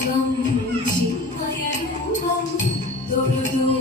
风雨情花也如常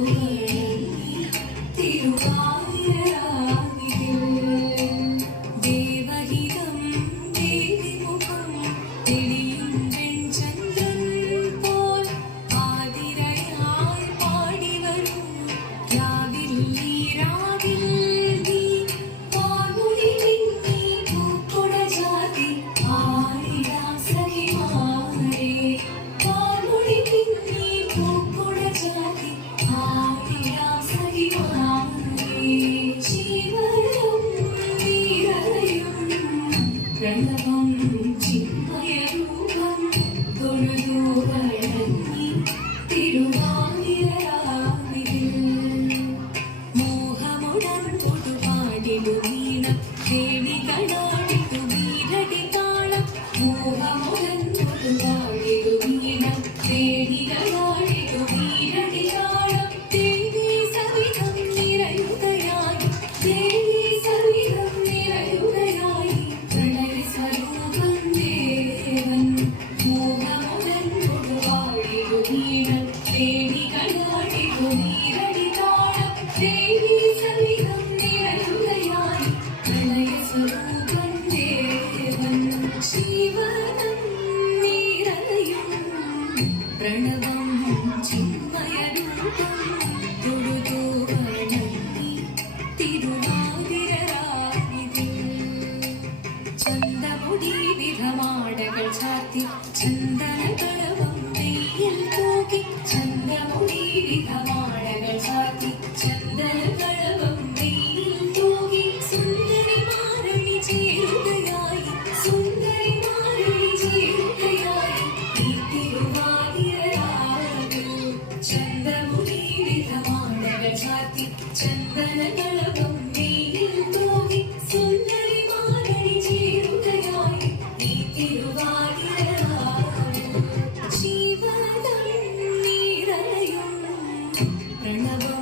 പ്രണവം ചിന്മയ രൂപം Là bông.